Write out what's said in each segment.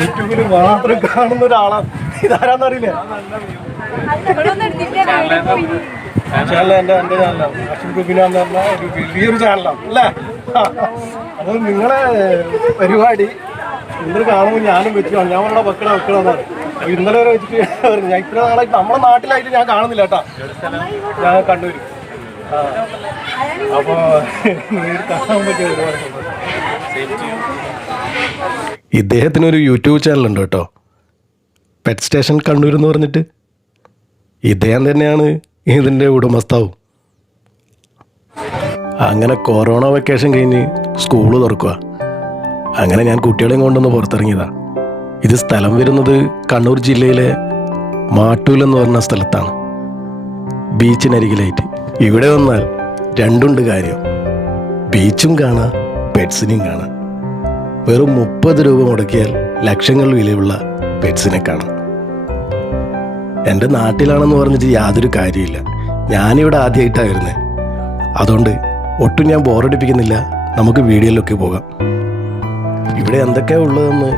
യൂട്യൂബിൽ മാത്രം കാണുന്ന ഒരാളാണ്. ഇതാരാന്നറിയില്ല. ചാനൽ എൻ്റെ ചാനലാണ്. അശ്വിൻ ഗോപിനാന്ന് പറഞ്ഞ ഒരു വലിയൊരു ചാനലാണ് അല്ലേ? അപ്പോൾ നിങ്ങളെ പരിപാടി ഇന്നലെ കാണുമ്പോൾ ഞാനും വെച്ചാണ്. ഞാൻ പറഞ്ഞ വെക്കണമെന്നാണ്. അപ്പോൾ ഇന്നലെ വരെ വെച്ചിട്ട് ഞാൻ ഇത്ര നാളായിട്ട് നമ്മുടെ നാട്ടിലായിട്ട് ഞാൻ കാണുന്നില്ല കേട്ടോ. ഞാൻ കണ്ണൂര്. അപ്പോൾ കാണാൻ പറ്റിയ ഒരുപാട്. ഇദ്ദേഹത്തിനൊരു യൂട്യൂബ് ചാനലുണ്ട് കേട്ടോ, പെറ്റ് സ്റ്റേഷൻ കണ്ണൂർ എന്ന് പറഞ്ഞിട്ട്. ഇദ്ദേഹം തന്നെയാണ് ഇതിൻ്റെ ഉടമസ്ഥാവും. അങ്ങനെ കൊറോണ വെക്കേഷൻ കഴിഞ്ഞ് സ്കൂള് തുറക്കുക. അങ്ങനെ ഞാൻ കുട്ടികളെയും കൊണ്ടൊന്ന് പുറത്തിറങ്ങിയതാണ്. ഇത് സ്ഥലം വരുന്നത് കണ്ണൂർ ജില്ലയിലെ മാട്ടൂൽ എന്ന് പറഞ്ഞ സ്ഥലത്താണ്, ബീച്ചിനരികിലായിട്ട്. ഇവിടെ വന്നാൽ രണ്ടുണ്ട് കാര്യം, ബീച്ചും കാണാം പെറ്റ്സിനെയും കാണാം. വെറും 30 രൂപ മുടക്കിയാൽ ലക്ഷങ്ങൾ വിലയുള്ള പെറ്റ്സിനെ കാണാം. എൻ്റെ നാട്ടിലാണെന്ന് പറഞ്ഞിട്ട് യാതൊരു കാര്യമില്ല. ഞാനിവിടെ ആദ്യമായിട്ടാണ് വരുന്നത്. അതുകൊണ്ട് ഒട്ടും ഞാൻ ബോറടിപ്പിക്കുന്നില്ല. നമുക്ക് വീഡിയോയിലൊക്കെ പോകാം. ഇവിടെ എന്തൊക്കെയാണ് ഉള്ളതെന്ന്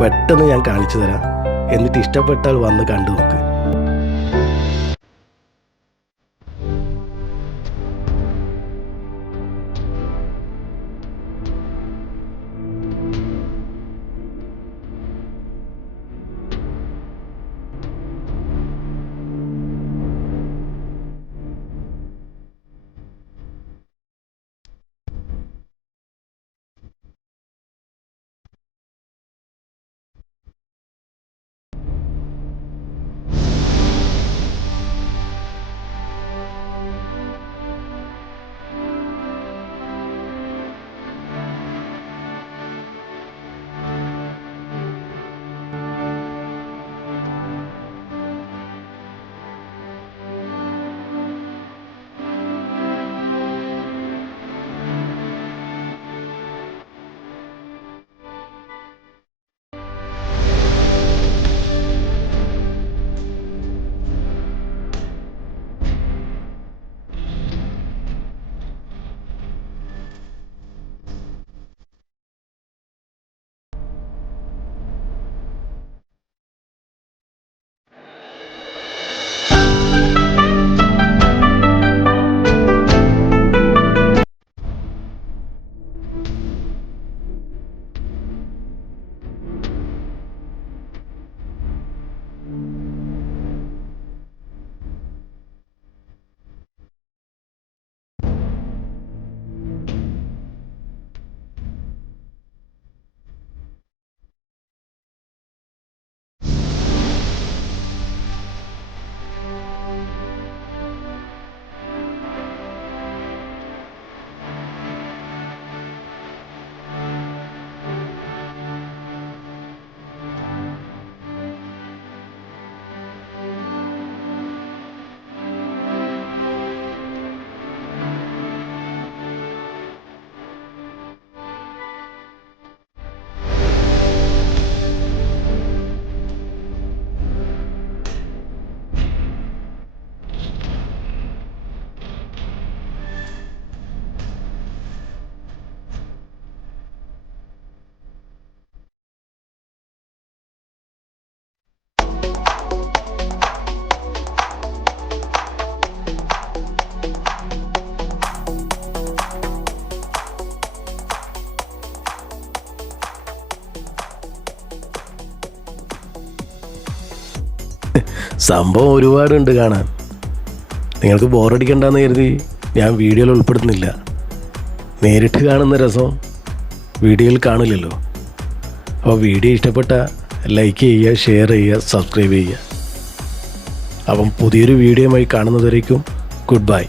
പെട്ടെന്ന് ഞാൻ കാണിച്ചു തരാം. എന്നിട്ട് ഇഷ്ടപ്പെട്ടാൽ വന്ന് കണ്ടു നോക്ക്. സംഭവം ഒരുപാടുണ്ട് കാണാൻ. നിങ്ങൾക്ക് ബോറടിക്കണ്ടെന്ന് കരുതി ഞാൻ വീഡിയോയിൽ ഉൾപ്പെടുത്തുന്നില്ല. നേരിട്ട് കാണുന്ന രസം വീഡിയോയിൽ കാണില്ലല്ലോ. അപ്പോൾ വീഡിയോ ഇഷ്ടപ്പെട്ട ലൈക്ക് ചെയ്യുക, ഷെയർ ചെയ്യുക, സബ്സ്ക്രൈബ് ചെയ്യുക. അപ്പം പുതിയൊരു വീഡിയോയുമായി കാണുന്നതുവരേക്കും ഗുഡ് ബൈ.